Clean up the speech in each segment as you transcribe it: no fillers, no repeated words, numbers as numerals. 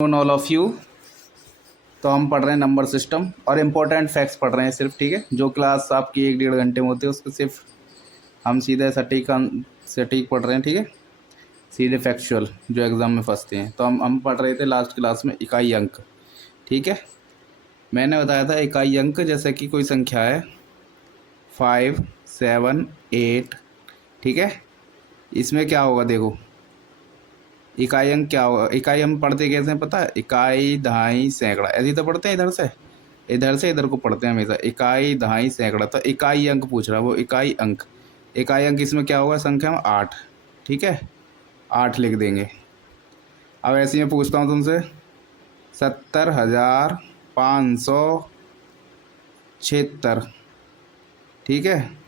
All of you. तो हम पढ़ रहे हैं नंबर सिस्टम और इम्पोर्टेंट फैक्ट्स पढ़ रहे हैं सिर्फ, ठीक है। जो क्लास आपकी 1-1.5 घंटे में होती है उसको सिर्फ हम सीधे सटीक पढ़ रहे हैं, ठीक है। सीधे फैक्चुअल जो एग्ज़ाम में फंसते हैं। तो हम पढ़ रहे थे लास्ट क्लास में इकाई अंक, ठीक है। मैंने बताया था इकाई अंक जैसे कि कोई संख्या है 5, 7, 8, ठीक है। इसमें क्या होगा देखो, इकाई अंक क्या होगा। इकाई हम पढ़ते कैसे हैं पता है? इकाई, दहाई, सैकड़ा, ऐसे ही तो पढ़ते हैं। इधर से इधर को पढ़ते हैं हमेशा, इकाई, दहाई, सैकड़ा। तो इकाई अंक पूछ रहा है वो, इकाई अंक। इकाई अंक इसमें क्या होगा, संख्या में 8, ठीक है। 8 लिख देंगे। अब ऐसे ही मैं पूछता हूँ तुमसे, 70,576, ठीक है।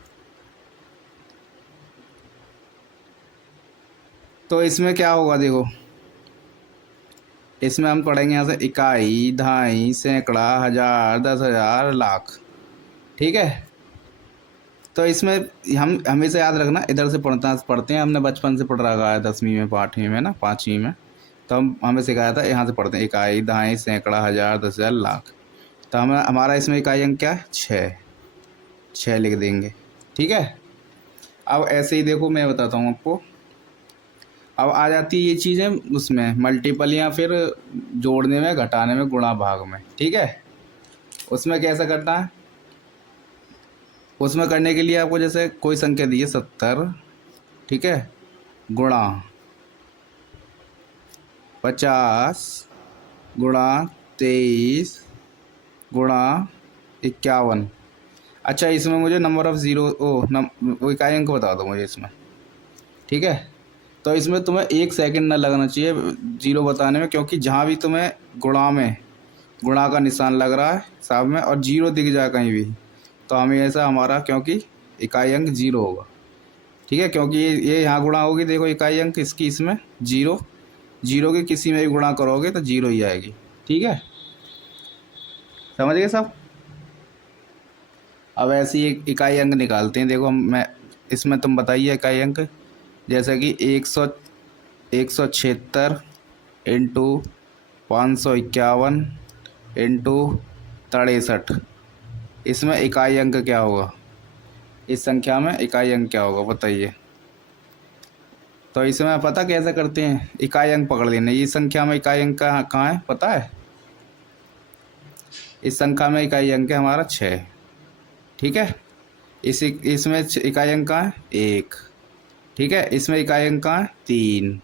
तो इसमें क्या होगा देखो, इसमें हम पढ़ेंगे यहाँ से इकाई, दहाई, सैकड़ा, हज़ार, 10,000, लाख, ठीक है। तो इसमें हम हमेशा याद रखना, इधर से पढ़ते हैं। हमने बचपन से पढ़ रखा है 10वीं में, 8वीं में ना, 5वीं में। तो हमें सिखाया था यहाँ से पढ़ते हैं इकाई, दहाई, सैकड़ा, हज़ार, 10,000, लाख। तो हमारा इसमें इकाई अंक क्या है, 6 लिख देंगे, ठीक है। अब ऐसे ही देखो मैं बताता हूँ आपको। अब आ जाती है ये चीज़ें उसमें मल्टीपल या फिर जोड़ने में, घटाने में, गुणा भाग में, ठीक है। उसमें कैसा करना है, उसमें करने के लिए आपको जैसे कोई संख्या दी है 70, ठीक है, गुणा 50, गुणा 23, गुणा 51। अच्छा, इसमें मुझे नंबर ऑफ़ ज़ीरो वो इकाई अंक बता दो मुझे इसमें, ठीक है। तो इसमें तुम्हें 1 सेकंड ना लगना चाहिए जीरो बताने में, क्योंकि जहाँ भी तुम्हें गुणा का निशान लग रहा है साहब में और जीरो दिख जाए कहीं भी, तो हमेशा हमारा, क्योंकि इकाई अंक जीरो होगा, ठीक है। क्योंकि ये यहाँ गुणा होगी, देखो इकाई अंक इसकी, इसमें जीरो के किसी में भी गुणा करोगे तो जीरो ही आएगी, ठीक है। समझ गए सब। अब ऐसे ही एक इकाई अंक निकालते हैं। देखो मैं इसमें, तुम बताइए इकाई अंक, जैसे कि 176 इंटू 551 इंटू 63। इसमें इकाई अंक क्या होगा, इस संख्या में इकाई अंक क्या होगा बताइए। तो इसमें पता कैसे करते हैं, इकाई अंक पकड़ लेना। इस संख्या में इकाई अंक कहाँ है पता है? इस संख्या में इकाई अंक है हमारा 6, ठीक है। इसमें इकाई अंक कहाँ है, 1, ठीक है। इसमें इकाई अंक कहाँ है, 3,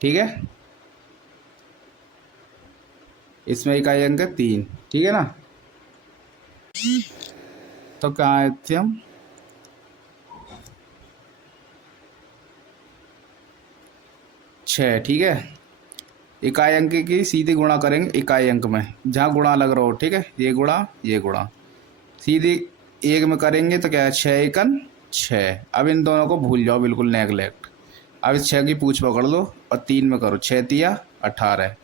ठीक है। इसमें इकाई अंक है 3, ठीक है ना। तो कहाँ आए थे हम, 6, ठीक है। इकाई अंक की सीधी गुणा करेंगे इकाई अंक में, जहाँ गुणा लग रहा हो, ठीक है। ये गुणा सीधी 1 में करेंगे तो क्या है, 6 एकन 6। अब इन दोनों को भूल जाओ, बिल्कुल नेगलेक्ट। अब इस 6 की पूछ पकड़ लो और 3 में करो, 6 तिया 18,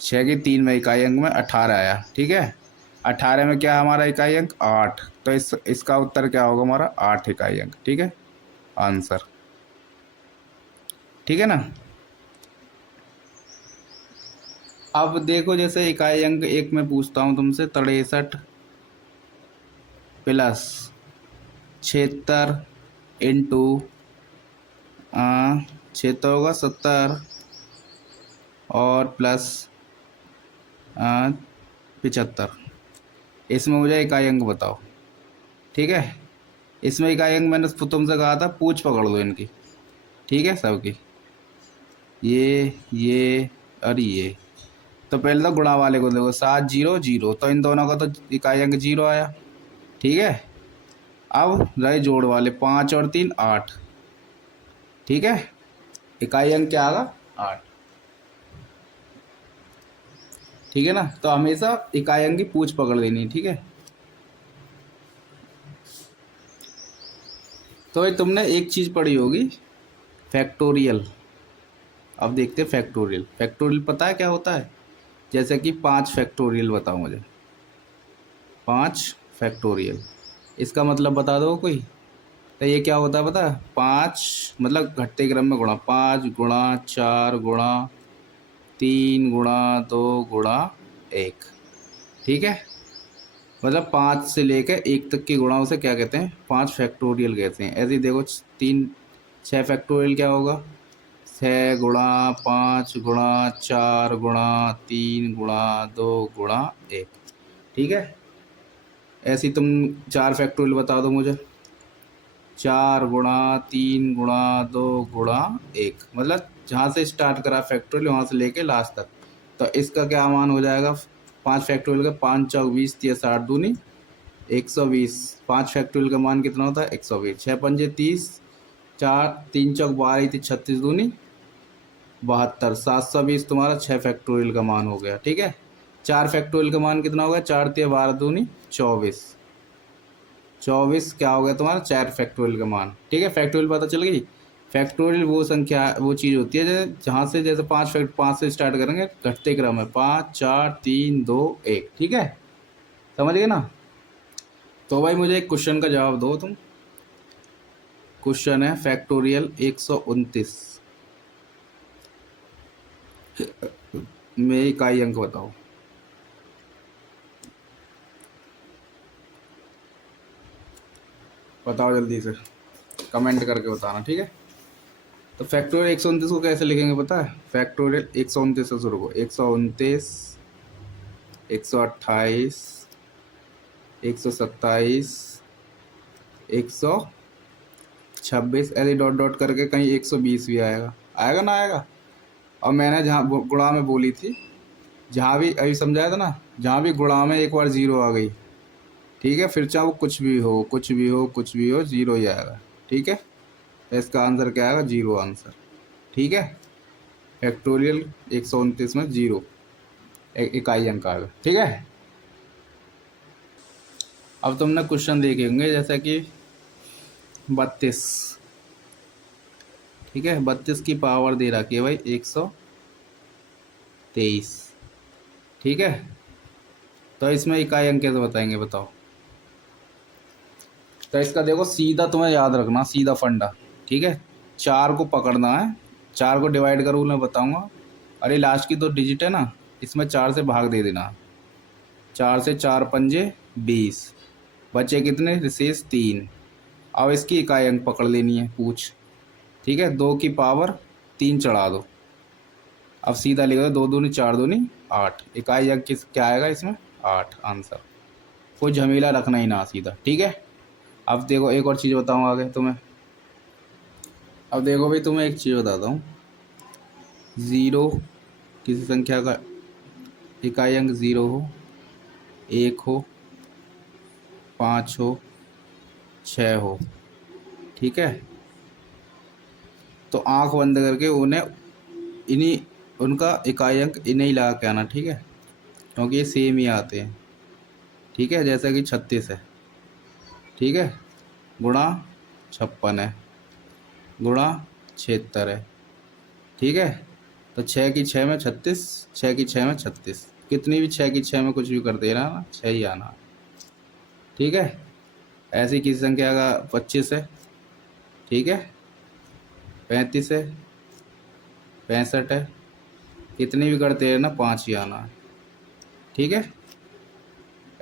6 की 3 में इकाई अंक में 18 आया, ठीक है। 18 में क्या है हमारा इकाई अंक, 8। तो इसका उत्तर क्या होगा हमारा, 8 इकाई अंक, ठीक है, आंसर, ठीक है ना। अब देखो जैसे इकाई अंक एक में पूछता हूँ तुमसे, 63 प्लस 76 इंटू 6 तो होगा 70 और प्लस 75। इसमें मुझे इकाई अंक बताओ, ठीक है। इसमें इकाई अंक मैंने तुमसे कहा था पूछ पकड़ दो इनकी, ठीक है, सबकी, ये और ये। तो पहले तो गुणा वाले को देखो, 7 0 0, तो इन दोनों का तो इकाई अंक 0 आया, ठीक है। अब रहे जोड़ वाले, 5 और 3 8, ठीक है। इकाई अंक क्या आगा, 8, ठीक है ना। तो हमेशा इकाई अंक की पूछ पकड़ लेनी, ठीक है। तो ये तुमने एक चीज़ पढ़ी होगी, फैक्टोरियल। अब देखते हैं फैक्टोरियल। फैक्टोरियल पता है क्या होता है? जैसे कि 5 फैक्टोरियल बताओ मुझे, 5 फैक्टोरियल, इसका मतलब बता दो कोई। तो ये क्या होता है पता है? 5 मतलब घटते क्रम में गुणा, 5 गुणा 4 गुणा 3 गुणा 2 गुणा 1, ठीक है। मतलब 5 से लेकर 1 तक की गुणा उसे क्या कहते हैं, 5 फैक्टोरियल कहते हैं। ऐसे ही देखो 6 फैक्टोरियल क्या होगा, 6 गुणा 5 गुणा 4 गुणा 3 गुणा 2 गुणा 1, ठीक है। ऐसे ही तुम 4 फैक्टोरियल बता दो मुझे, 4 गुणा 3 गुणा 2 गुणा 1, मतलब जहाँ से स्टार्ट करा फैक्टोरियल वहाँ से लेके लास्ट तक। तो इसका क्या मान हो जाएगा, 5 फैक्टोरियल का 5 चौक 20 या 60 दूनी 120। 5 फैक्टोरियल का मान कितना होता है 120। 6 पंजे 30, 4 3 चौक 12 36 दूनी 72, 720 तुम्हारा 6 फैक्टोरियल का मान हो गया, ठीक है। 4 फैक्टोरियल का मान कितना होगा, 4 तिया 12 दूनी 24, 24 क्या हो गया तुम्हारा 4 फैक्टोरियल का मान, ठीक है। फैक्टोरियल पता चल गई। फैक्टोरियल वो संख्या, वो चीज़ होती है जहाँ से जैसे 5 से स्टार्ट करेंगे घटते क्रम है, 5 4 3 2 1, ठीक है, समझ गए ना। तो भाई मुझे एक क्वेश्चन का जवाब दो तुम। क्वेश्चन है फैक्टोरियल 129 में इकाई अंक बताओ। बताओ जल्दी से, कमेंट करके बताना, ठीक है। तो फैक्टोरियल 129 को कैसे लिखेंगे पता है, फैक्टोरियल 129 से शुरू को, 129 128 127 126, ऐसे डॉट डॉट करके कहीं 120 भी आएगा, आएगा ना आएगा। और मैंने जहाँ गुणा में बोली थी, जहाँ भी अभी समझाया था ना, जहाँ भी गुणा में एक बार जीरो आ गई, ठीक है, फिर चाहे वो कुछ भी हो कुछ भी हो कुछ भी हो, जीरो ही आएगा, ठीक है। तो इसका आंसर क्या आएगा, जीरो आंसर, ठीक है। फैक्टोरियल 129 में जीरो इकाई अंक आएगा, ठीक है। अब तुमने क्वेश्चन देखे होंगे जैसा कि 32, ठीक है, 32 की पावर दे रखी है भाई 123, ठीक है। तो इसमें इकाई अंक कैसे बताएंगे बताओ। तो इसका देखो सीधा तुम्हें याद रखना, सीधा फंडा, ठीक है। 4 को पकड़ना है, 4 को डिवाइड का रूल मैं बताऊंगा। अरे लास्ट की 2 डिजिट है ना, इसमें 4 से भाग दे देना, 4 से 4 पंजे 20, बचे कितने शेष 3। अब इसकी इकाई अंक पकड़ लेनी है पूछ, ठीक है। 2 की पावर 3 चढ़ा दो, अब सीधा लिख दो, 2 दूनी 4 दूनी 8, इकाई अंक किस क्या आएगा इसमें 8 आंसर। कोई झमेला रखना ही ना, सीधा, ठीक है। अब देखो एक और चीज़ बताऊँ आगे तुम्हें। अब देखो भाई तुम्हें एक चीज़ बताता हूँ, ज़ीरो किसी संख्या का इकाई अंक 0 हो, 1 हो, 5 हो, 6 हो, ठीक है। तो आंख बंद करके उन्हें इन्हीं उनका इकाई अंक इन्हें ही लगा के आना, ठीक है, क्योंकि ये सेम ही आते हैं, ठीक है। जैसा कि 36 है, ठीक है, गुणा 56 है, गुणा 76 है, ठीक है। तो 6 की 6 में 36, 6 की 6 में 36, कितनी भी 6 की 6 में कुछ भी कर देना ना, 6 ही आना, ठीक है। ऐसी किसी संख्या का 25 है, ठीक है, 35 है, 65 है, कितनी भी करते रहना 5 ही आना है, ठीक है।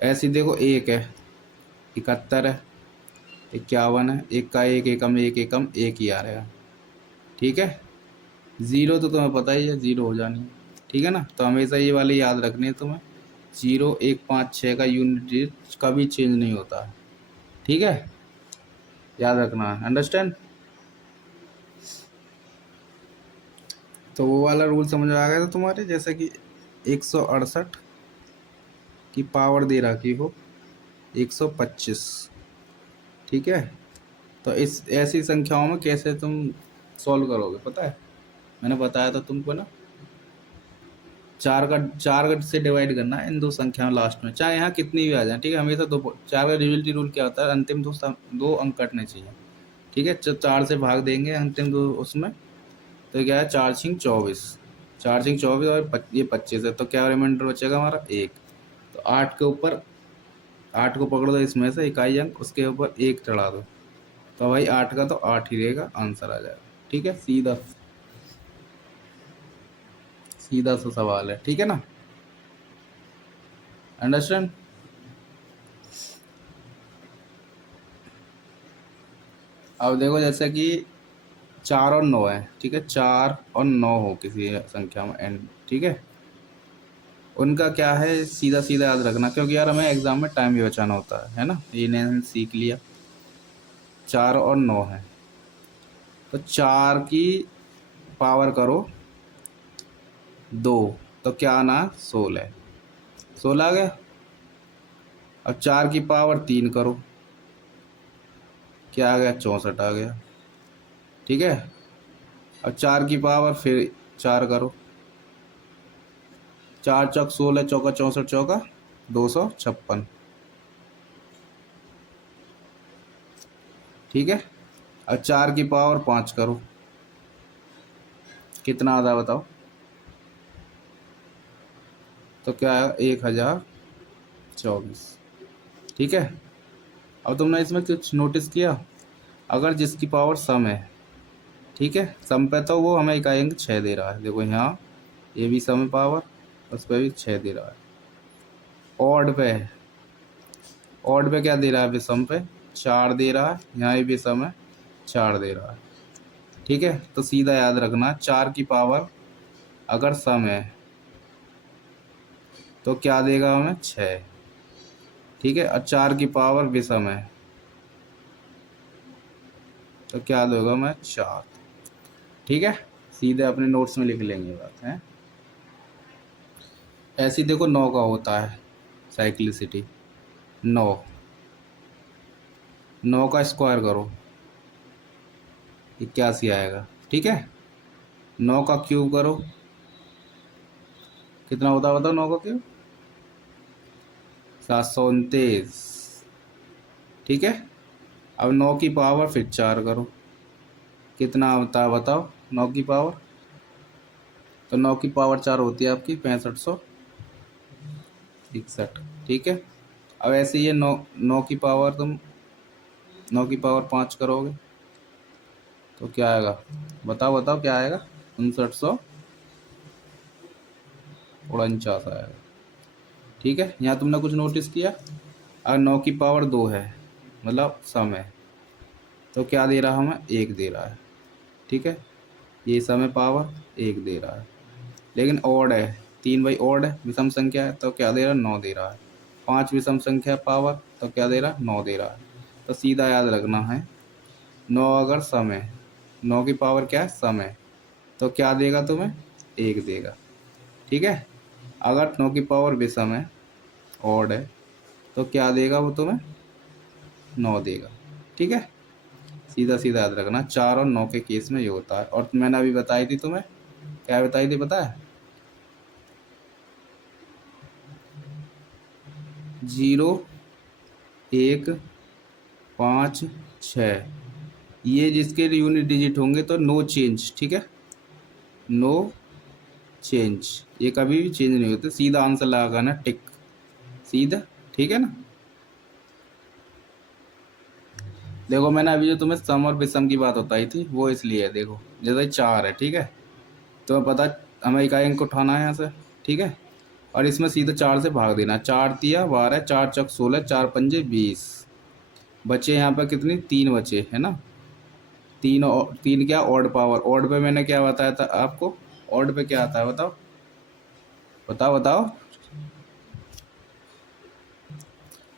ऐसी देखो 1 है, 71 है, 51 है, एक का एक एकम एक एकम एक ही आ रहेगा, ठीक है। 0 तो तुम्हें पता ही है, 0 हो जानी है, ठीक है ना। तो हमेशा ये वाले याद रखने हैं तुम्हें, 0 1 5 6 का यूनिट कभी चेंज नहीं होता है, ठीक है, याद रखना है, अंडरस्टैंड। तो वो वाला रूल समझ आ गया था तुम्हारे, जैसे कि 168 की पावर दे रखी हो 125, ठीक है। तो इस ऐसी संख्याओं में कैसे तुम सॉल्व करोगे पता है, मैंने बताया था तुमको ना, 4 का से डिवाइड करना है इन 2 संख्याओं लास्ट में, चाहे यहाँ कितनी भी आ जाए, ठीक है। हमेशा 4 का डिविजिबिलिटी रूल क्या होता है, अंतिम 2 अंक कटने चाहिए, ठीक है। 4 से भाग देंगे अंतिम 2 उसमें, तो क्या है 4 छिंग 24, 4 छिंग 24 और ये 25 है, तो क्या रिमाइंडर बचेगा हमारा 1। तो 8 के ऊपर 8 को पकड़ दो इसमें से इकाई अंक, उसके ऊपर 1 चढ़ा दो, तो भाई 8 का तो 8 ही रहेगा, आंसर आ जाएगा, ठीक है। सीधा सीधा सा सवाल है, ठीक है ना, अंडरस्टैंड। अब देखो जैसे कि 4 और 9 है, ठीक है, 4 और 9 हो किसी संख्या में एन, ठीक है, उनका क्या है सीधा सीधा याद रखना, क्योंकि यार हमें एग्जाम में टाइम भी बचाना होता है ना, ये ने सीख लिया। 4 और 9 है, तो 4 की पावर करो 2, तो क्या आना, 16, 16 आ गया। अब 4 की पावर 3 करो, क्या आ गया, 64 आ गया, ठीक है। अब 4 की पावर फिर 4 करो, 4 चौक 16, चौका 64, चौका 256, ठीक है। अब 4 की पावर 5 करो, कितना आता है बताओ, तो क्या है 1024, ठीक है। अब तुमने इसमें कुछ नोटिस किया, अगर जिसकी पावर सम है, ठीक है, सम पे तो वो हमें इकाई अंक 6 दे रहा है, देखो यहाँ ये भी सम है पावर, उस पर भी 6 दे रहा है। ऑड पे है, ऑड पे क्या दे रहा है, विषम पे 4 दे रहा है, यहाँ भी विषम है 4 दे रहा है, ठीक है। तो सीधा याद रखना 4 की पावर अगर सम है तो क्या देगा हमें, 6, ठीक है। और 4 की पावर विषम है तो क्या देगा हमें, 4, ठीक है। सीधे अपने नोट्स में लिख लेंगे बात है। ऐसी देखो 9 का होता है साइक्लिसिटी, 9, 9 का स्क्वायर करो 81 आएगा, ठीक है। 9 का क्यूब करो, कितना होता है बताओ, 9 का क्यूब 729, ठीक है। अब 9 की पावर फिर 4 करो, कितना होता है बताओ 9 की पावर, तो 9 की पावर 4 होती है आपकी 6561, ठीक है। अब ऐसे ये 9, 9 की पावर तुम 9 की पावर 5 करोगे तो क्या आएगा, बताओ बताओ क्या आएगा, 5949 आएगा, ठीक है। यहाँ तुमने कुछ नोटिस किया, अगर 9 की पावर 2 है मतलब सम है, तो क्या दे रहा है हमें, 1 दे रहा है, ठीक है, ये सम है पावर 1 दे रहा है। लेकिन ऑड है, 3 बाई ऑड है, विषम संख्या है, तो क्या दे रहा है, 9 दे रहा है। 5 विषम संख्या पावर, तो क्या दे रहा है, 9 दे रहा है। तो सीधा याद रखना है 9 अगर सम है, 9 की पावर क्या है, सम है, तो क्या देगा तुम्हें, 1 देगा, ठीक है। अगर 9 की पावर विषम है, ऑड है, तो क्या देगा वो तुम्हें, 9 देगा, ठीक है। सीधा सीधा याद रखना 4 और 9 के केस में ये होता है। और मैंने अभी बताई थी तुम्हें, क्या बताई थी पता है, 0 1 5 6, ये जिसके यूनिट डिजिट होंगे तो नो चेंज, ठीक है, नो चेंज, ये कभी भी चेंज नहीं होते, सीधा आंसर लगाना टिक, सीधा, ठीक है ना। देखो मैंने अभी जो तुम्हें सम और विषम की बात बताई थी वो इसलिए है, देखो जैसे 4 है, ठीक है, तो पता हमें इकाई अंक उठाना है यहाँ से, ठीक है, और इसमें सीधा 4 से भाग देना, 4 तिया 12, 4 चौक 16, 4 पंजे 20, बचे यहाँ पर कितनी, 3 बचे है ना, 3 और 3 क्या, ऑड पावर, ऑड पे मैंने क्या बताया था आपको, ऑड पे क्या आता है बताओ, बताओ बताओ,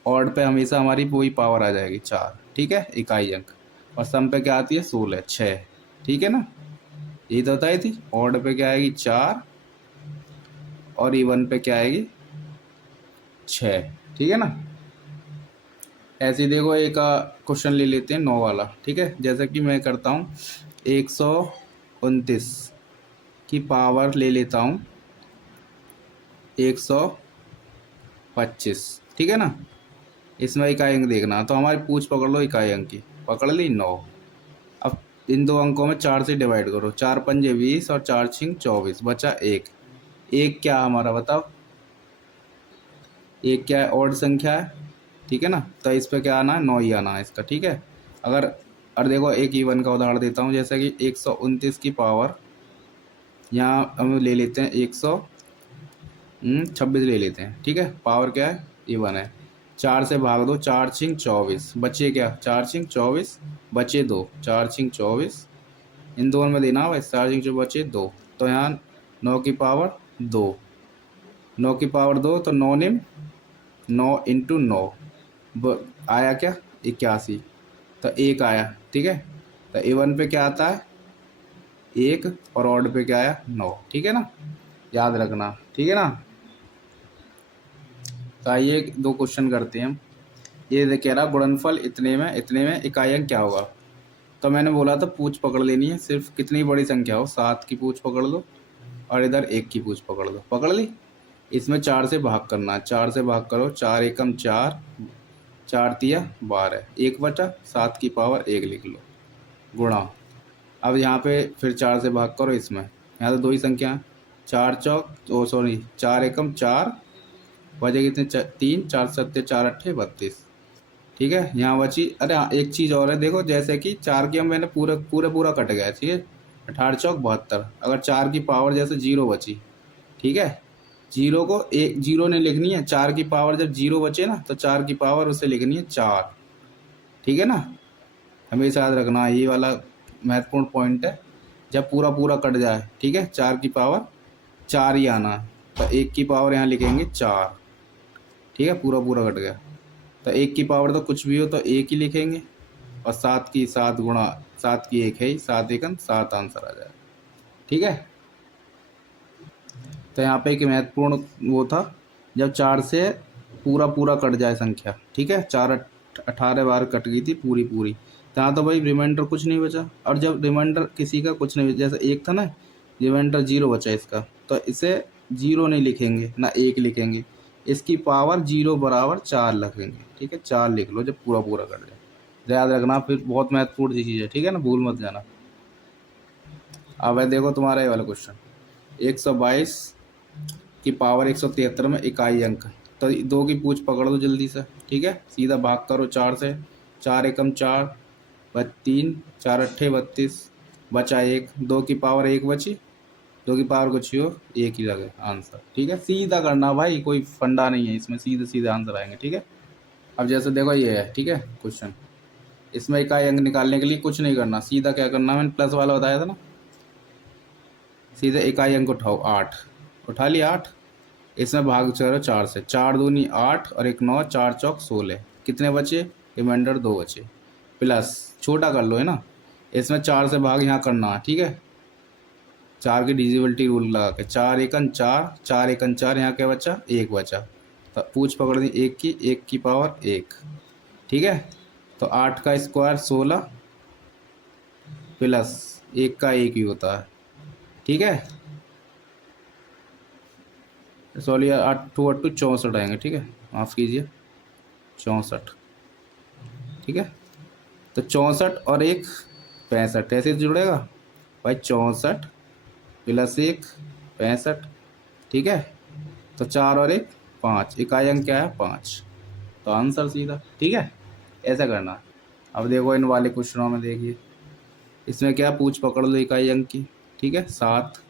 ऑड पे हमेशा हमारी वही पावर आ जाएगी 4, ठीक है, इकाई अंक। और सम पे क्या आती है, 16, 6, ठीक है ना, ये तो बताई थी। ऑड पे क्या आएगी, 4, और इवन पे क्या आएगी, 6, ठीक है ना। ऐसे ही देखो एक क्वेश्चन ले लेते हैं 9 वाला, ठीक है, जैसा कि मैं करता हूँ 129 की पावर ले लेता हूँ 125, ठीक है ना। इसमें इकाई अंक देखना, तो हमारी पूछ पकड़ लो इकाई अंक की, पकड़ ली 9। अब इन दो अंकों में 4 से डिवाइड करो, 4 पंजे 20 और 4 छिंग 24, बचा 1, एक क्या हमारा बताओ, एक क्या है, ऑड संख्या है, ठीक है ना, तो इस पे क्या आना है, 9 ही आना है इसका, ठीक है। अगर और देखो एक इवन का उदाहरण देता हूँ, जैसे कि 129 की पावर यहाँ हम ले लेते हैं 126 ले लेते हैं, ठीक है। पावर क्या है, इवन है। 4 से भाग दो, 4 छिंग 24, बचे क्या, 4 छिंग 24, बचे 2, 4 छिंग 24, इन दोनों में देना भाई, 4 छिंग 24 बचे 2, तो यहाँ 9 की पावर 2, 9 की पावर 2, तो 9 निम 9 इंटू 9 आया क्या, 81, तो 1 आया, ठीक है। तो इवन पे क्या आता है 1, और ऑड पे क्या आया 9, ठीक है ना, याद रखना, ठीक है ना। तो आइए 2 क्वेश्चन करते हैं हम। ये कह रहा गुणनफल इतने में इकाई अंक क्या होगा। तो मैंने बोला था पूछ पकड़ लेनी है, सिर्फ कितनी बड़ी संख्या हो, 7 की पूछ पकड़ लो और इधर 1 की पूछ पकड़ लो, पकड़ ली। इसमें 4 से भाग करना है, 4 से भाग करो, 4 एकम 4, 4 तिया 12, 1 बचा, 7 की पावर 1 लिख लो, गुणा। अब यहाँ पे फिर 4 से भाग करो, इसमें यहाँ तो 2 ही संख्या है, 4 चौक ओ सॉरी 4 एकम 4, बचे कितने 3, 4 सत्ते 4 अट्ठे 32, ठीक है। यहाँ बची, अरे हाँ एक चीज़ और है, देखो जैसे कि 4 की हम मैंने पूरा कट गया, ठीक है। 18 चौक 72, अगर 4 की पावर जैसे 0 बची, ठीक है, जीरो को एक जीरो ने लिखनी है, 4 की पावर जब 0 बचे ना तो 4 की पावर उसे लिखनी है 4, ठीक है ना। हमेशा याद रखना, ये वाला महत्वपूर्ण पॉइंट है, जब पूरा कट जाए, ठीक है, 4 की पावर 4 ही आना है, तो 1 की पावर यहाँ लिखेंगे 4, ठीक है, पूरा कट गया, तो 1 की पावर तो कुछ भी हो तो 1 ही लिखेंगे, और 7 की 7 गुणा 7 की 1 है ही, 7 एकम 7 आंसर आ जाएगा, ठीक है। तो यहाँ पे एक महत्वपूर्ण वो था, जब 4 से पूरा कट जाए संख्या, ठीक है, 4 18 बार कट गई थी पूरी, तो यहाँ तो भाई रिमाइंडर कुछ नहीं बचा, और जब रिमाइंडर किसी का कुछ नहीं, जैसे 1 था ना, रिमाइंडर 0 बचा इसका, तो इसे 0 नहीं लिखेंगे ना 1 लिखेंगे, इसकी पावर 0 बराबर 4 लिखेंगे, ठीक है, 4 लिख लो जब पूरा कट जाए, याद रखना, फिर बहुत महत्वपूर्ण चीज़ है, ठीक है ना, भूल मत जाना। अब है देखो तुम्हारा ये वाला क्वेश्चन, 122 की पावर 173 में इकाई अंक, तो 2 की पूछ पकड़ दो जल्दी से, ठीक है, सीधा भाग करो 4 से, 4 एकम 4, 3, 4 अट्ठे 32, बचा 1, 2 की पावर 1 बची, 2 की पावर कुछ ही हो 1 ही लगे आंसर, ठीक है, सीधा करना भाई, कोई फंडा नहीं है इसमें, सीधे सीधे आंसर आएंगे, ठीक है। अब जैसे देखो ये है, ठीक है क्वेश्चन, इसमें इकाई अंक निकालने के लिए कुछ नहीं करना, सीधा क्या करना, मैंने प्लस वाला बताया था ना, सीधे इकाई अंक उठाओ, 8 उठा लिया, 8, इसमें भाग करो 4 से, 4 दूनी 8 और 1 9, 4 चौक 16, कितने बचे, रिमाइंडर 2 बचे, प्लस छोटा कर लो है ना, इसमें 4 से भाग यहाँ करना है, ठीक है, 4 की डिजिबिलिटी रूल लगा के, 4 एकन 4, 4 एकन 4, यहाँ क्या बचा 1 बचा, तो पूछ पकड़ दी 1 की पावर 1, ठीक है। तो 8 का स्क्वायर 16 प्लस 1 का 1 ही होता है, ठीक है, सॉरी 8 टू 8 64 आएंगे, ठीक है, माफ़ कीजिए 64, ठीक है। तो 64 और 1 65, ऐसे जुड़ेगा भाई, 64 प्लस 1 65, ठीक है, तो 4 और 1 5, इकाई अंक क्या है 5, तो आंसर सीधा, ठीक है, ऐसा करना है। अब देखो इन वाले क्वेश्चनों में देखिए, इसमें क्या पूछ पकड़ लो इकाई अंक की, ठीक है, 7,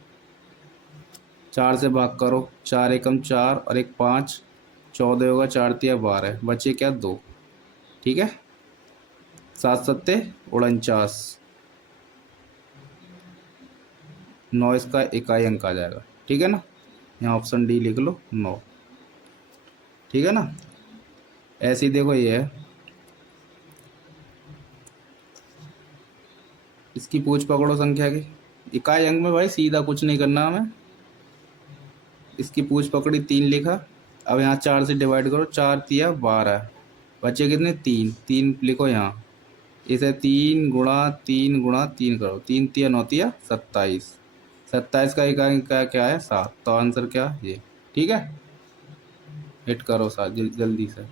4 से भाग करो, 4 एकम 4 और 1 5, 14 होगा, 4 तिया 12, बचे क्या 2, ठीक है, 7 सत्ते 49, 9 इसका इकाई अंक आ जाएगा, ठीक है ना, यहाँ ऑप्शन डी लिख लो 9, ठीक है ना। ऐसे ही देखो ये है, इसकी पूछ पकड़ो संख्या की, इकाई अंक में भाई सीधा कुछ नहीं करना हमें, इसकी पूछ पकड़ी 3 लिखा, अब यहाँ 4 से डिवाइड करो, 4 तिया 12, बचे कितने 3, 3 लिखो यहाँ, इसे 3 गुणा 3 करो, 3 तिया 9 तिया 27, 27 का इकाई का क्या है 7, तो आंसर क्या ये, ठीक है, हिट करो साथ जल्दी से,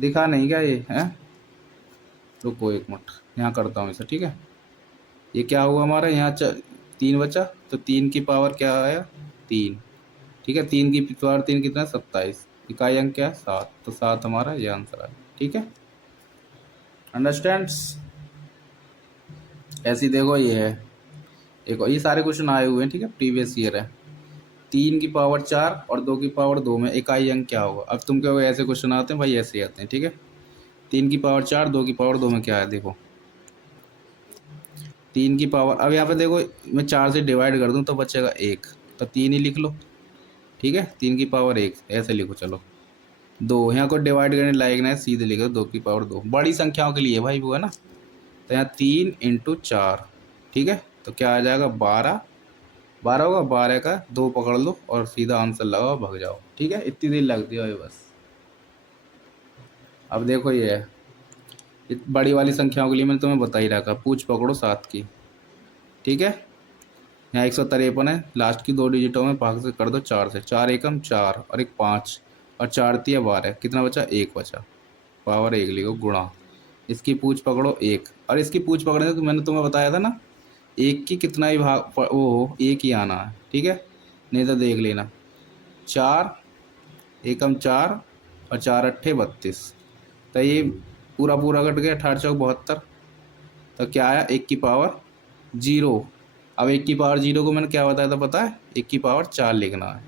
दिखा नहीं क्या ये है, रुको 1 मिनट, यहाँ करता हूँ इसे, ठीक है। ये क्या हुआ हमारा, यहाँ 3 बचा, तो 3 की पावर क्या आया 3, ठीक है, 3 की पावर 3 कितना 27, इकाई अंक क्या 7, तो 7 हमारा ये आंसर आया, ठीक है, अंडरस्टैंड्स। ऐसी देखो ये है, एक और, ये सारे क्वेश्चन आए हुए हैं, ठीक है, प्रीवियस ईयर है। 3 की पावर 4 और 2 की पावर 2 में इकाई अंक क्या होगा? अब तुम कहोगे ऐसे क्वेश्चन आते हैं भाई, ऐसे आते हैं, ठीक है। 3 की पावर 4, 2 की पावर 2 में क्या है, देखो 3 की पावर, अब यहाँ पे देखो मैं 4 से डिवाइड कर दूँ तो बचेगा 1, तो 3 ही लिख लो, ठीक है। 3 की पावर 1 ऐसे लिखो, चलो 2, यहाँ को डिवाइड करने लायक ना है, सीधे लिखो 2 की पावर 2, बड़ी संख्याओं के लिए भाई वो है ना। तो यहाँ 3 × 4, ठीक है, तो क्या आ जाएगा 12, 12 होगा, 12 का 2 पकड़ लो और सीधा आंसर लगाओ, भग जाओ, ठीक है। इतनी देर लगती है बस। अब देखो ये है, बड़ी वाली संख्याओं के लिए मैंने तुम्हें बता ही रखा, पूछ पकड़ो 7 की, ठीक है। यहाँ 153 है, लास्ट की 2 डिजिटों में भाग से कर दो 4 से, 4 एकम 4 और एक 5 और 4 तिया 12, कितना बचा? 1 बचा, पावर 1 लिखो गुणा, इसकी पूछ पकड़ो 1, और इसकी पूछ पकड़ने से तो मैंने तुम्हें बताया था ना, 1 की कितना ही भाग वो हो, 1 ही आना है, ठीक है, नहीं तो देख लेना। 4 एकम 4 और 4 अट्ठे 32, तो ये पूरा पूरा कट गया, 68 चौक 72, तो क्या आया 1 की पावर 0। अब 1 की पावर 0 को मैंने क्या बताया था पता है? 1 की पावर 4 लिखना है,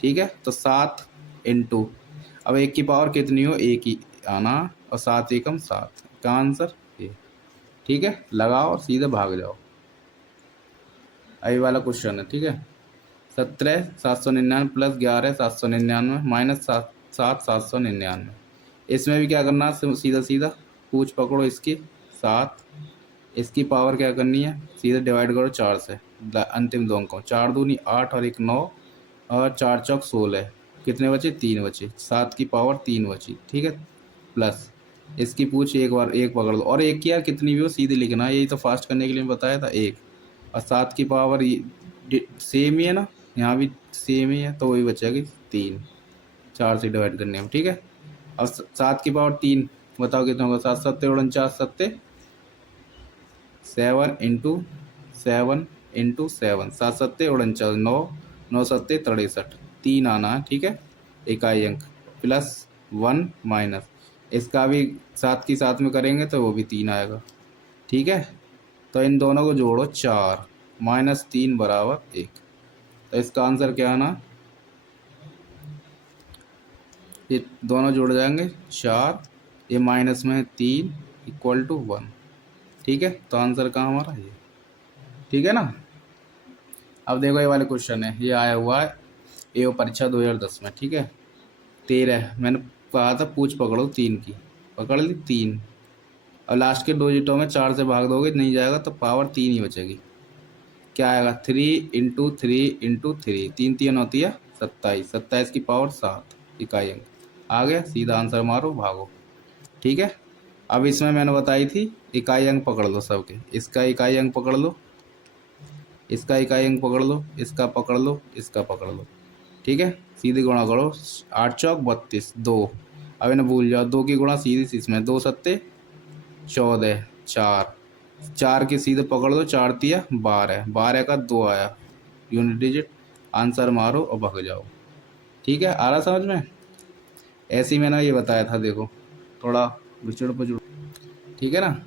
ठीक है। तो 7 इंटू, अब 1 की पावर कितनी हो, 1 ही आना, और 7 एकम 7 का आंसर ये, ठीक है। लगाओ और सीधे भाग जाओ। अभी वाला क्वेश्चन है, ठीक है। 17 799 प्लस 11 799 माइनस 7 7 799, इसमें भी क्या करना है, सीधा सीधा पूछ पकड़ो इसकी 7, इसकी पावर क्या करनी है, सीधे डिवाइड करो 4 से, अंतिम दो अंकों, 4 दूनी 8 और 1 9 और 4 चौक 16, कितने बचे? 3 बचे, 7 की पावर 3 बची, ठीक है। प्लस इसकी पूछ एक बार 1 पकड़ लो, और 1 की यार कितनी भी हो सीधे लिखना है, यही तो फास्ट करने के लिए बताया था 1, और 7 की पावर सेम ही है ना, यहाँ भी सेम ही है, तो वही बचेगी 3, 4 से डिवाइड करने में, ठीक है। अब 7 की पावर 3 बताओ कितना होगा? 7 7 49 सत्ते 7 इंटू 7 इंटू 7, 7 7 49, 9 9 7 63, 3 आना है, ठीक है, इकाई अंक, प्लस 1 माइनस, इसका भी 7 की साथ में करेंगे तो वो भी 3 आएगा, ठीक है। तो इन दोनों को जोड़ो 4 माइनस 3 बराबर 1, तो इसका आंसर क्या आना? ये दोनों जुड़ जाएंगे 4, ये माइनस में है 3 इक्वल टू 1, ठीक है। तो आंसर कहाँ हमारा ये, ठीक है ना। अब देखो ये वाले क्वेश्चन है, ये आया हुआ है एओ परीक्षा 2010 में, ठीक है। 13 मैंने कहा था पूछ पकड़ो 3 की, पकड़ ली 3, और लास्ट के 2 डिजिटों में 4 से भाग दोगे नहीं जाएगा, तो पावर 3 ही बचेगी। क्या आएगा? 3 × 3 × 3, 3 3 होती है 27, 27 की पावर 7 इकाई अंक, आ गया, सीधा आंसर मारो भागो, ठीक है। अब इसमें मैंने बताई थी इकाई अंक पकड़ लो सबके, इसका इकाई अंक पकड़ लो, इसका इकाई अंक पकड़ लो, इसका पकड़ लो, इसका पकड़ लो, ठीक है। सीधे गुणा करो, 8 चौक 32, 2, अब इन्हें भूल जाओ, 2 की गुणा सीधी इसमें, 2 सत्ते 14, 4, 4 के सीधे पकड़ दो, 4 तिया 12, 12 का 2 आया यूनिट डिजिट, आंसर मारो और भग जाओ, ठीक है। आ रहा समझ में? ऐसे ही मैंने ये बताया था, देखो थोड़ा विचुड़ पचुड़, ठीक है ना।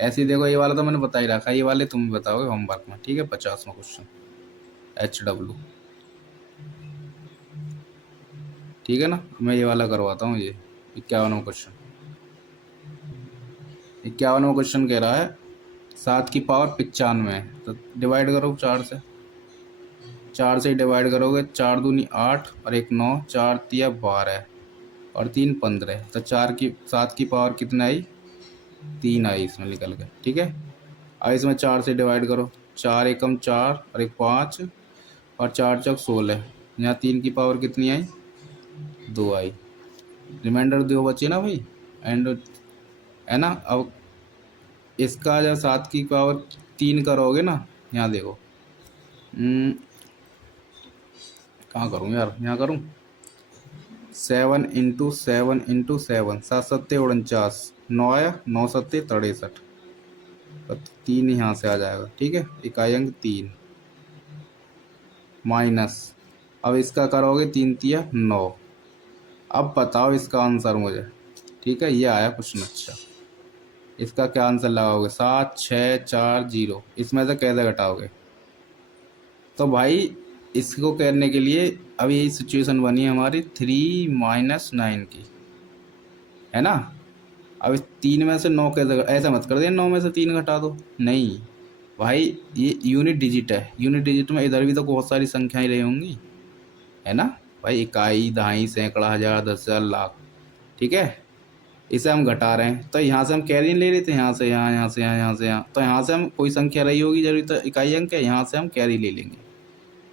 ऐसे ही देखो, ये वाला तो मैंने बता ही रखा, ये वाले तुम बताओगे होमवर्क में, ठीक है। 50वां क्वेश्चन HW, ठीक है ना। मैं ये वाला करवाता हूँ, ये 51वां क्वेश्चन, 51वां क्वेश्चन कह रहा है 7 की पावर 95, तो डिवाइड करो 4 से, 4 से डिवाइड करोगे, 4 दूनी 8 और 1 9, 4 तिया 12 और 3 15, तो 7 की पावर कितना आई? 3 आई इसमें निकल के, ठीक है। अब इसमें 4 से डिवाइड करो, 4 एकम 4 और 1 5 और 4 चौक 16, यहाँ 3 की पावर कितनी आई? 2 आई, रिमाइंडर 2 बचे ना भाई, एंड है ना। अब इसका जब 7 की पावर 3 करोगे ना, यहाँ देखो, कहाँ करूँ यार, यहाँ करूँ, 7 × 7 × 7, 7 7 49, 9 आया, 9 7 63, तो 3 यहाँ से आ जाएगा, ठीक है, इकाई अंक 3 माइनस, अब इसका करोगे 3 तिया 9, अब बताओ इसका आंसर मुझे, ठीक है। ये आया क्वेश्चन, अच्छा इसका क्या आंसर लगाओगे? 7 6 4 0, इसमें से कैसे घटाओगे? तो भाई इसको करने के लिए अब यही सिचुएशन बनी है हमारी 3 - 9 की, है ना। अब इस 3 में से 9 कैसे, ऐसा मत कर दे 9 में से 3 घटा दो, नहीं भाई, ये यूनिट डिजिट है, यूनिट डिजिट में इधर भी तो बहुत सारी संख्याएं रही होंगी, है ना भाई, इकाई, दहाई, सैकड़ा, हज़ार, 10,000, लाख, ठीक है। इसे हम घटा रहे हैं तो यहाँ से हम कैरी ले लेते हैं, यहाँ से यहाँ, यहाँ से यहाँ, यहाँ से यहाँ, तो यहाँ से हम कोई संख्या रही होगी जरूरी तो इकाई अंक है, यहाँ से हम कैरी ले लेंगे,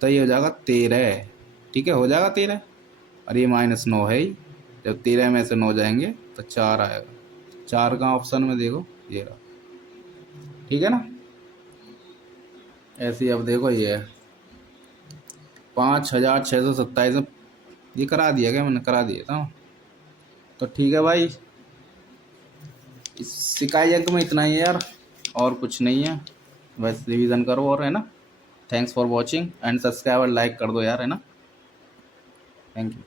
तो ये हो जाएगा 13, ठीक है, हो जाएगा 13। और ये -9 है ही, जब 13 में से 9 जाएंगे तो 4 आएगा, 4 का ऑप्शन में देखो ये रहा, ठीक है ना। ऐसे ही अब देखो ये है 5,627, ये करा दिया क्या मैंने, करा दिया था। तो ठीक है भाई, इस इकाई अंक में इतना ही है यार, और कुछ नहीं है, बस रिवीजन करो और, है ना। Thanks for watching and subscribe और लाइक कर दो यार, है ना। Thank you.